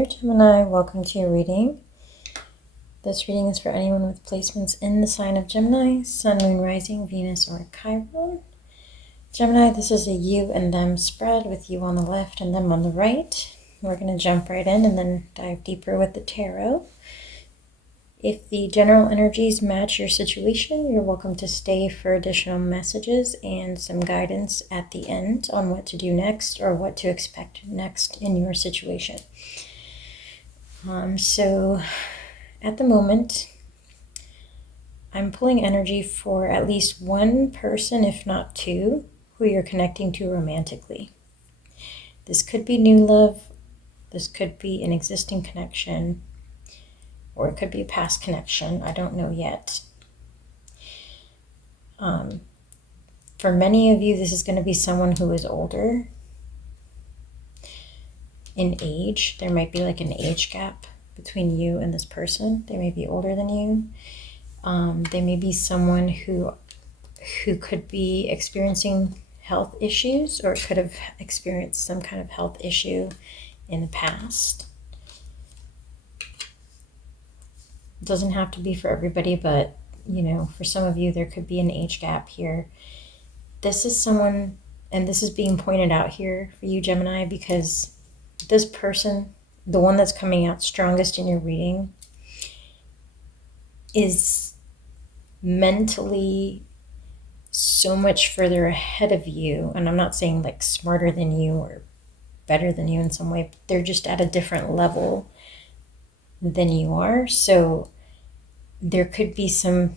there, Gemini. Welcome to your reading. This reading is for anyone with placements in the sign of Gemini, Sun, Moon, Rising, Venus, or Chiron. Gemini, this is a you and them spread with you on the left and them on the right. We're going to jump right in and then dive deeper with the tarot. If the general energies match your situation, you're welcome to stay for additional messages and some guidance at the end on what to do next or what to expect next in your situation. So at the moment, I'm pulling energy for at least one person, if not two, who you're connecting to romantically. This could be new love, this could be an existing connection, or it could be a past connection. I don't know yet. For many of you, this is going to be someone who is older in age. There might be like an age gap between you and this person. They may be older than you. They may be someone who could be experiencing health issues or could have experienced some kind of health issue in the past. It doesn't have to be for everybody, but for some of you, there could be an age gap here. This is someone, and this is being pointed out here for you, Gemini, because this person, the one that's coming out strongest in your reading, is mentally so much further ahead of you. And I'm not saying like smarter than you or better than you in some way, but they're just at a different level than you are. So there could be some,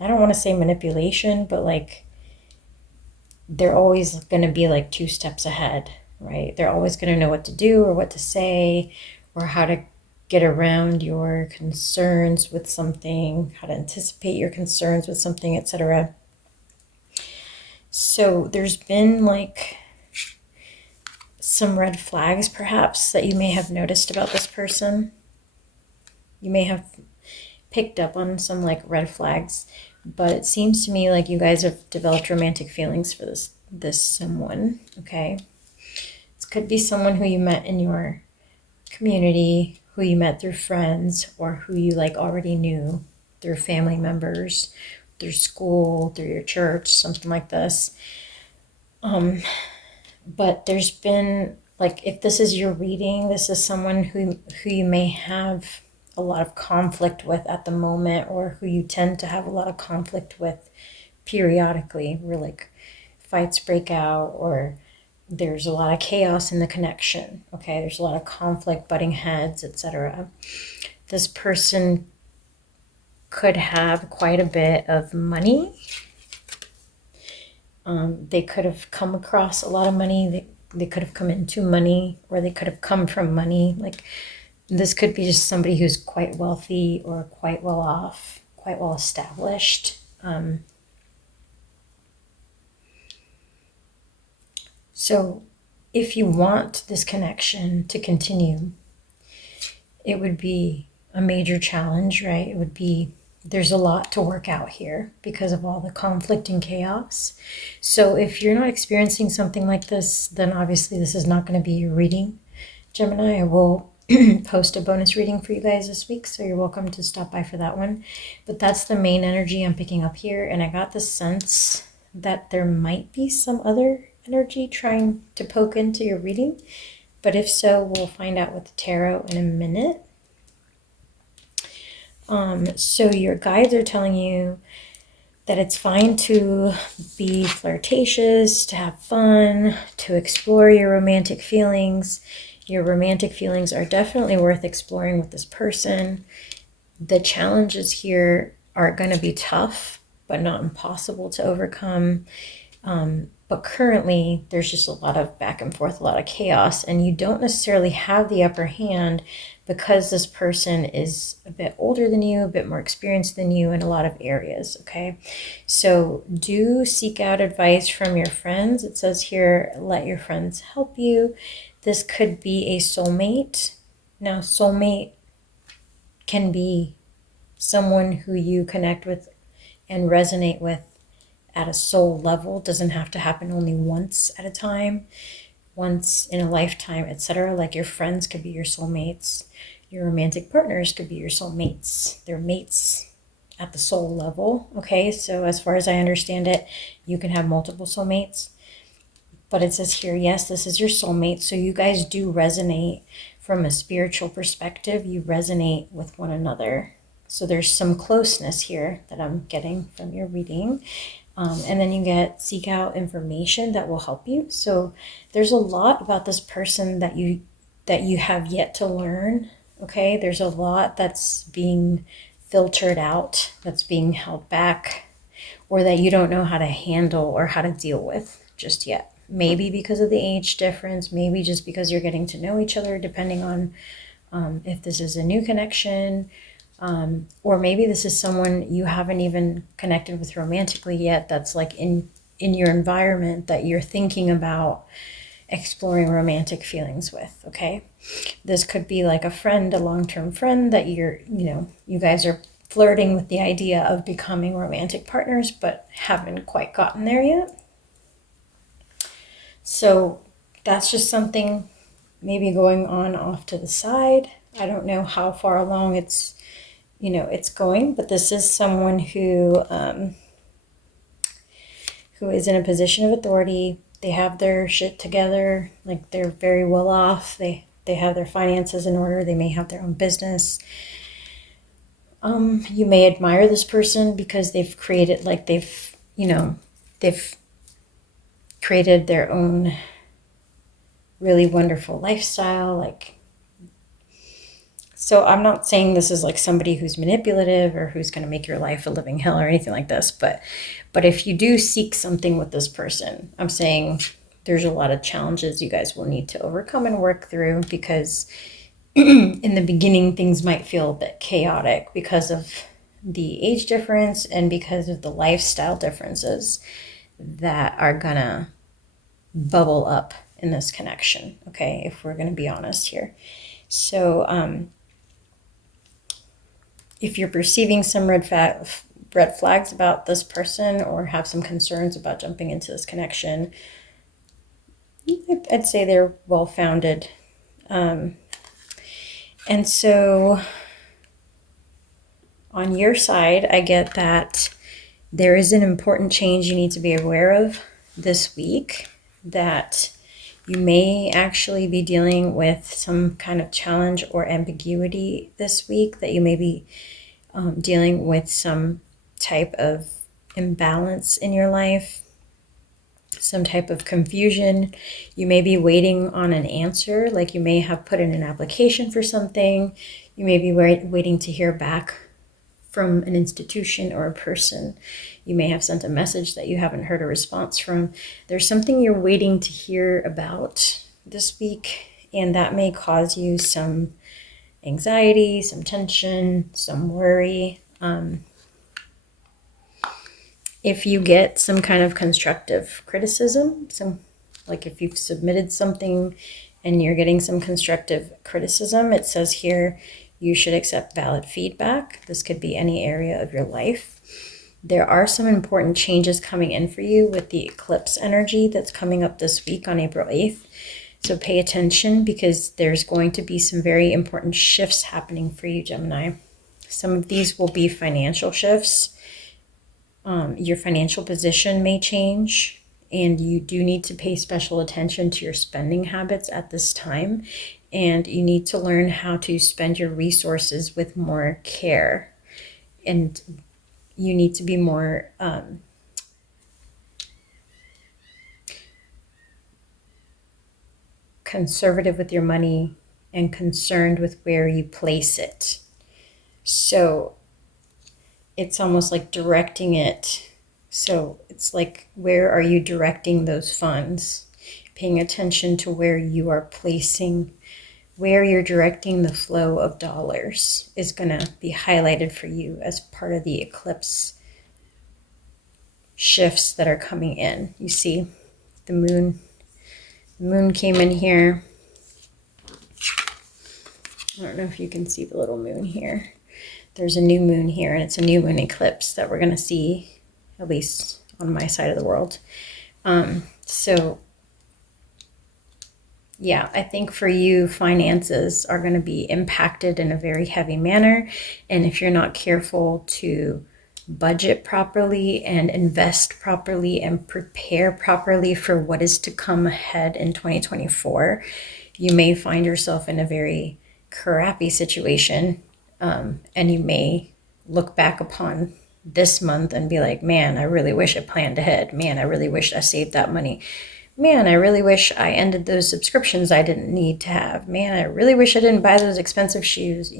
I don't want to say manipulation, but like they're always going to be like 2 steps ahead, right? They're always going to know what to do or what to say or how to get around your concerns with something, how to anticipate your concerns with something, etc. So there's been like some red flags perhaps that you may have noticed about this person. You may have picked up on some like red flags, but it seems to me like you guys have developed romantic feelings for this someone, okay? This could be someone who you met in your community, who you met through friends, or who you like already knew through family members, through school, through your church, something like this. But there's been, like, if this is your reading, this is someone who you may have a lot of conflict with at the moment, or who you tend to have a lot of conflict with periodically, where like fights break out or there's a lot of chaos in the connection, okay? There's a lot of conflict, butting heads, etc. This person could have quite a bit of money. They could have come across a lot of money. They could have come into money, or they could have come from money. Like, this could be just somebody who's quite wealthy or quite well off, quite well established. So if you want this connection to continue, it would be a major challenge, right? It would be, there's a lot to work out here because of all the conflict and chaos. So if you're not experiencing something like this, then obviously this is not going to be your reading, Gemini. I will post a bonus reading for you guys this week, so you're welcome to stop by for that one. But that's the main energy I'm picking up here, and I got the sense that there might be some other energy trying to poke into your reading, but if so, we'll find out with the tarot in a minute. So your guides are telling you that it's fine to be flirtatious, to have fun, to explore your romantic feelings. Your romantic feelings are definitely worth exploring with this person. The challenges here are going to be tough, but not impossible to overcome. But currently, there's just a lot of back and forth, a lot of chaos, and you don't necessarily have the upper hand because this person is a bit older than you, a bit more experienced than you in a lot of areas, okay? So do seek out advice from your friends. It says here, let your friends help you. This could be a soulmate. Now, soulmate can be someone who you connect with and resonate with at a soul level. It doesn't have to happen only once at a time. once in a lifetime, etc. Like your friends could be your soulmates. Your romantic partners could be your soulmates. They're mates at the soul level. Okay, so as far as I understand it, you can have multiple soulmates. But it says here, yes, this is your soulmate. So you guys do resonate from a spiritual perspective. You resonate with one another. So there's some closeness here that I'm getting from your reading. And then you get seek out information that will help you. So there's a lot about this person that you have yet to learn. Okay, there's a lot that's being filtered out, that's being held back, or that you don't know how to handle or how to deal with just yet. Maybe because of the age difference, maybe just because you're getting to know each other, depending on if this is a new connection, or maybe this is someone you haven't even connected with romantically yet, that's like in your environment that you're thinking about exploring romantic feelings with. Okay, this could be like a friend, a long-term friend that you guys are flirting with the idea of becoming romantic partners but haven't quite gotten there yet. So that's just something maybe going on off to the side. I don't know how far along it's going, but this is someone who is in a position of authority. They have their shit together, like they're very well off. They have their finances in order. They may have their own business. You may admire this person because they've created, like they've created their own really wonderful lifestyle. Like, so I'm not saying this is like somebody who's manipulative or who's going to make your life a living hell or anything like this, but if you do seek something with this person, I'm saying there's a lot of challenges you guys will need to overcome and work through, because in the beginning things might feel a bit chaotic because of the age difference and because of the lifestyle differences that are gonna bubble up in this connection, okay, if we're gonna be honest here. So if you're perceiving some red flags about this person or have some concerns about jumping into this connection, I'd say they're well-founded. And so on your side, I get that there is an important change you need to be aware of this week, that you may actually be dealing with some kind of challenge or ambiguity this week, that you may be dealing with some type of imbalance in your life, some type of confusion. You may be waiting on an answer, like you may have put in an application for something. You may be waiting to hear back from an institution or a person. You may have sent a message that you haven't heard a response from. There's something you're waiting to hear about this week, and that may cause you some anxiety, some tension, some worry. If you get some kind of constructive criticism, like if you've submitted something and you're getting some constructive criticism, it says here you should accept valid feedback. This could be any area of your life. There are some important changes coming in for you with the eclipse energy that's coming up this week on April 8th. So pay attention, because there's going to be some very important shifts happening for you, Gemini. Some of these will be financial shifts. Your financial position may change, and you do need to pay special attention to your spending habits at this time. And you need to learn how to spend your resources with more care. And you need to be more conservative with your money and concerned with where you place it. So it's almost like directing it. So it's like, where are you directing those funds? Paying attention to where you are placing, where you're directing the flow of dollars is going to be highlighted for you as part of the eclipse shifts that are coming in. You see the moon. The moon came in here. I don't know if you can see the little moon here. There's a new moon here, and it's a new moon eclipse that we're going to see, at least on my side of the world. So Yeah, I think for you, finances are going to be impacted in a very heavy manner. And if you're not careful to budget properly and invest properly and prepare properly for what is to come ahead in 2024, you may find yourself in a very crappy situation. And you may look back upon this month and be like, man, I really wish I planned ahead. Man, I really wish I saved that money. Man, I really wish I ended those subscriptions I didn't need to have. Man, I really wish I didn't buy those expensive shoes,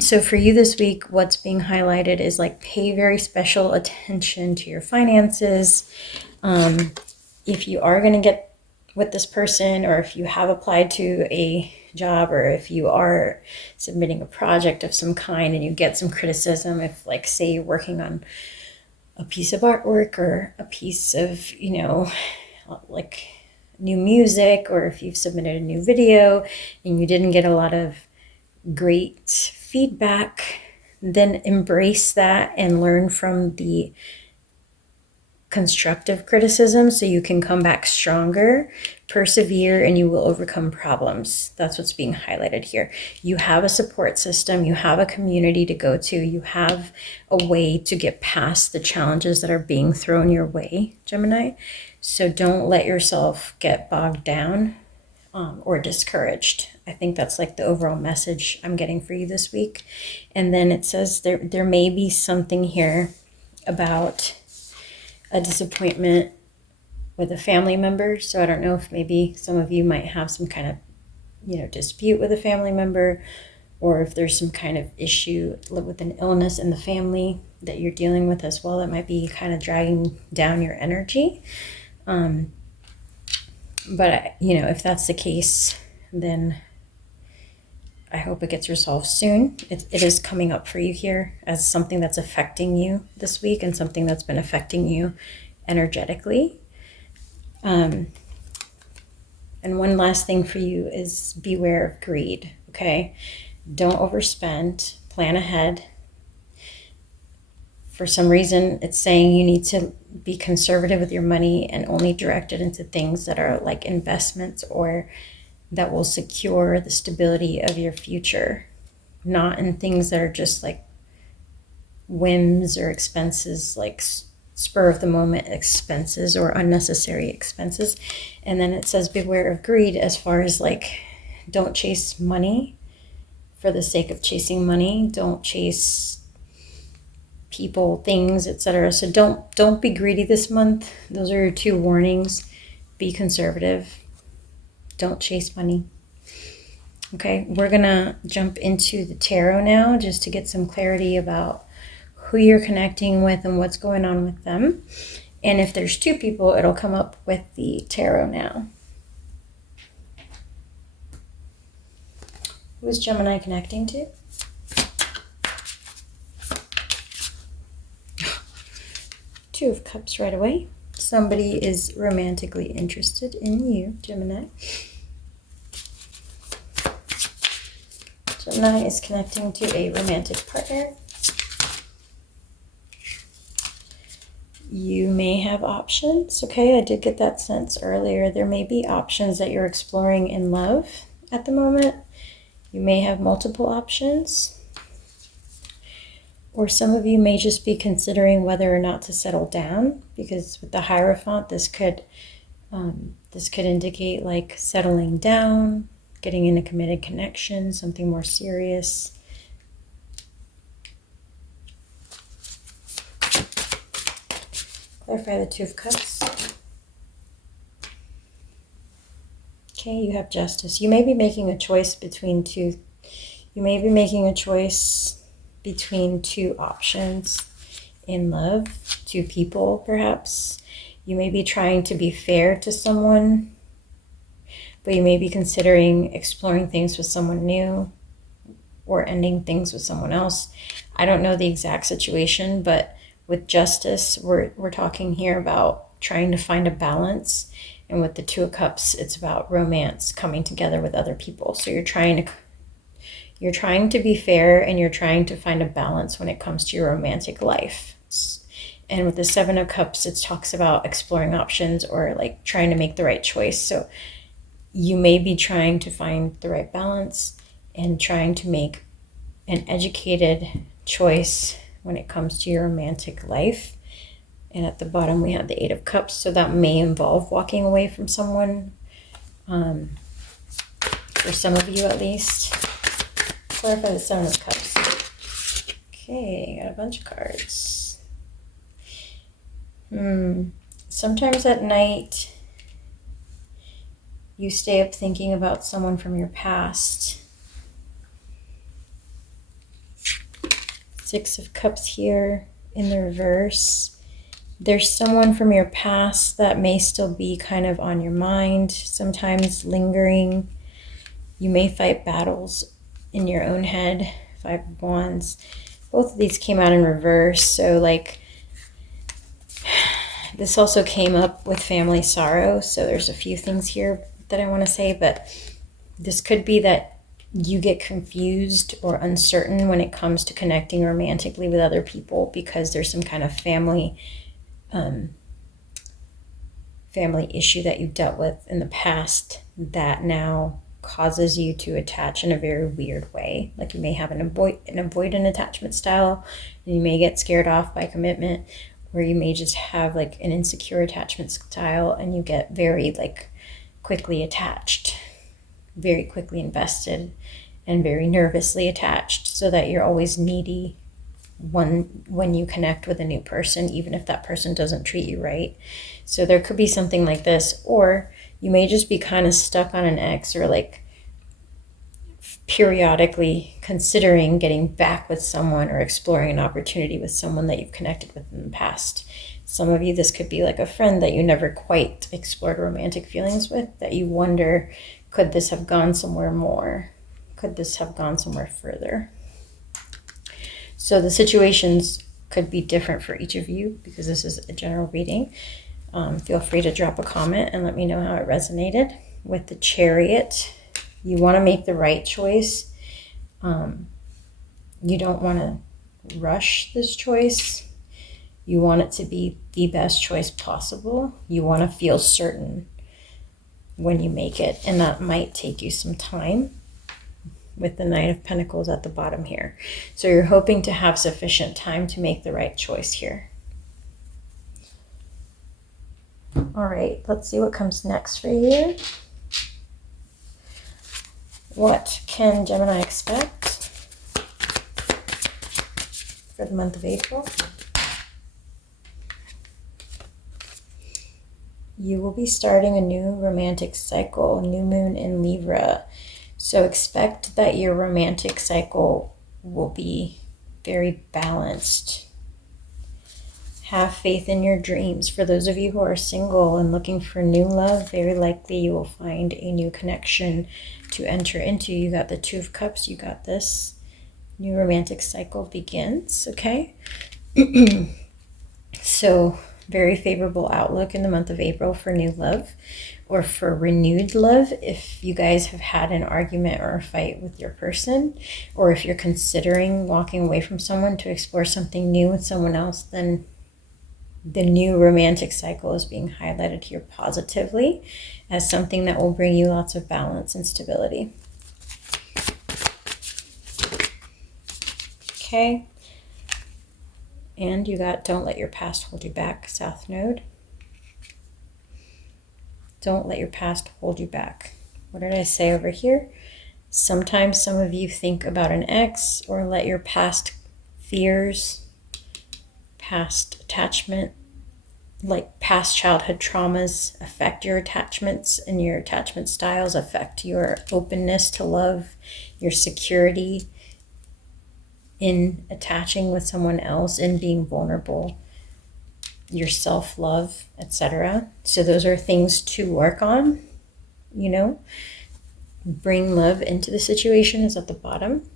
So for you this week, what's being highlighted is like pay very special attention to your finances. If you are going to get with this person, or if you have applied to a job, or if you are submitting a project of some kind and you get some criticism, if like say you're working on a piece of artwork or a piece of, like new music, or if you've submitted a new video and you didn't get a lot of great feedback, then embrace that and learn from the constructive criticism so you can come back stronger, persevere, and you will overcome problems. That's what's being highlighted here. You have a support system, you have a community to go to, you have a way to get past the challenges that are being thrown your way, Gemini. So don't let yourself get bogged down or discouraged. I think that's like the overall message I'm getting for you this week. And then it says there may be something here about a disappointment with a family member. So I don't know if maybe some of you might have some kind of, dispute with a family member, or if there's some kind of issue with an illness in the family that you're dealing with as well, that might be kind of dragging down your energy. But if that's the case, then I hope it gets resolved soon. It is coming up for you here as something that's affecting you this week, and something that's been affecting you energetically. And one last thing for you is beware of greed, okay? Don't overspend, plan ahead. For some reason, it's saying you need to be conservative with your money and only direct it into things that are like investments or that will secure the stability of your future, not in things that are just like whims or expenses, like spur of the moment expenses or unnecessary expenses. And then it says beware of greed, as far as like don't chase money for the sake of chasing money. Don't chase people, things, etc. So don't be greedy this month. Those are your two warnings. Be conservative. Don't chase money. Okay, we're gonna jump into the tarot now just to get some clarity about who you're connecting with and what's going on with them. And if there's two people, it'll come up with the tarot now. Who is Gemini connecting to? Two of Cups right away. Somebody is romantically interested in you, Gemini. Gemini is connecting to a romantic partner. You may have options. Okay, I did get that sense earlier. There may be options that you're exploring in love at the moment. You may have multiple options. Or some of you may just be considering whether or not to settle down, because with the Hierophant, this could indicate like settling down, getting in a committed connection, something more serious. Clarify the Two of Cups. Okay, you have Justice. You may be making a choice between two. You may be making a choice between two options in love, two people perhaps. You may be trying to be fair to someone, but you may be considering exploring things with someone new or ending things with someone else. I don't know the exact situation, but with Justice, we're talking here about trying to find a balance. And with the Two of Cups, it's about romance coming together with other people. So you're trying to be fair, and you're trying to find a balance when it comes to your romantic life. And with the Seven of Cups, it talks about exploring options or like trying to make the right choice. So you may be trying to find the right balance and trying to make an educated choice when it comes to your romantic life. And at the bottom we have the Eight of Cups, so that may involve walking away from someone, for some of you at least. Clarify the Seven of Cups. Okay, got a bunch of cards. Sometimes at night you stay up thinking about someone from your past. Six of Cups here in the reverse. There's someone from your past that may still be kind of on your mind, sometimes lingering. You may fight battles in your own head. Five of Wands. Both of these came out in reverse, so like this also came up with family sorrow, so there's a few things here that I want to say, but this could be that you get confused or uncertain when it comes to connecting romantically with other people because there's some kind of family issue that you've dealt with in the past that now causes you to attach in a very weird way. Like you may have an avoidant attachment style, and you may get scared off by commitment, or you may just have like an insecure attachment style and you get very like quickly attached, very quickly invested, and very nervously attached, so that you're always needy when you connect with a new person, even if that person doesn't treat you right. So there could be something like this, or you may just be kind of stuck on an ex, or like periodically considering getting back with someone or exploring an opportunity with someone that you've connected with in the past. Some of you, this could be like a friend that you never quite explored romantic feelings with, that you wonder, could this have gone somewhere more? Could this have gone somewhere further? So the situations could be different for each of you because this is a general reading. Feel free to drop a comment and let me know how it resonated. With the Chariot, you want to make the right choice. You don't want to rush this choice. You want it to be the best choice possible. You want to feel certain when you make it, and that might take you some time with the Knight of Pentacles at the bottom here. So you're hoping to have sufficient time to make the right choice here. All right, let's see what comes next for you. What can Gemini expect for the month of April? You will be starting a new romantic cycle, new moon in Libra. So expect that your romantic cycle will be very balanced. Have faith in your dreams. For those of you who are single and looking for new love, very likely you will find a new connection to enter into. You got the Two of Cups. You got this. New romantic cycle begins, okay? So very favorable outlook in the month of April for new love or for renewed love. If you guys have had an argument or a fight with your person, or if you're considering walking away from someone to explore something new with someone else, then the new romantic cycle is being highlighted here positively as something that will bring you lots of balance and stability. Okay. And you got Don't Let Your Past Hold You Back, South Node. Don't let your past hold you back. What did I say over here? Sometimes some of you think about an ex, or let your past fears, past attachment, like past childhood traumas affect your attachments, and your attachment styles affect your openness to love, your security in attaching with someone else, in being vulnerable, your self-love, etc. So those are things to work on, you know. Bring love into the situation is at the bottom.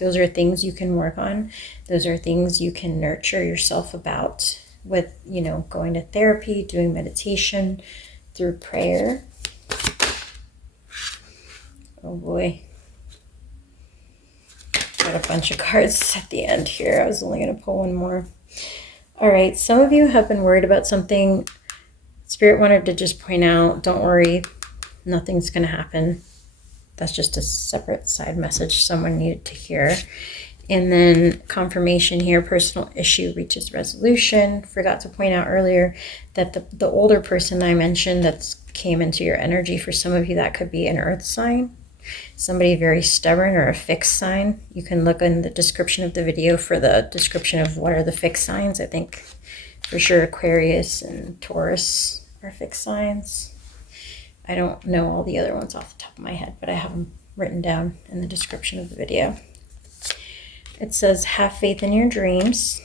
Those are things you can work on. Those are things you can nurture yourself about with, you know, going to therapy, doing meditation, through prayer. Oh boy. Got a bunch of cards at the end here. I was only going to pull one more. All right, some of you have been worried about something. Spirit wanted to just point out, don't worry. Nothing's going to happen. That's just a separate side message someone needed to hear. And then confirmation here, personal issue reaches resolution. Forgot to point out earlier that the older person I mentioned that came into your energy, for some of you that could be an earth sign. Somebody very stubborn or a fixed sign. You can look in the description of the video for the description of what are the fixed signs. I think for sure Aquarius and Taurus are fixed signs. I don't know all the other ones off the top of my head, but I have them written down in the description of the video. It says, have faith in your dreams.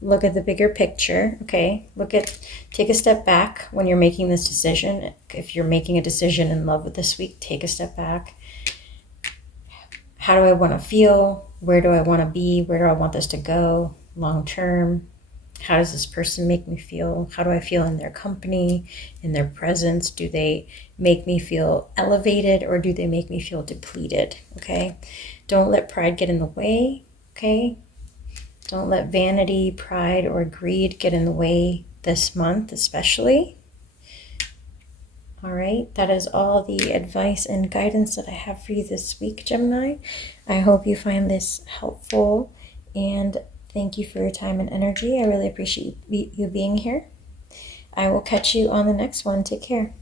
Look at the bigger picture, okay? Take a step back when you're making this decision. If you're making a decision in love with this week, take a step back. How do I want to feel? Where do I want to be? Where do I want this to go long term? How does this person make me feel? How do I feel in their company, in their presence? Do they make me feel elevated or do they make me feel depleted? Okay? Don't let pride get in the way. Okay? Don't let vanity, pride, or greed get in the way this month, especially. All right, that is all the advice and guidance that I have for you this week, Gemini. I hope you find this helpful, and thank you for your time and energy. I really appreciate you being here. I will catch you on the next one. Take care.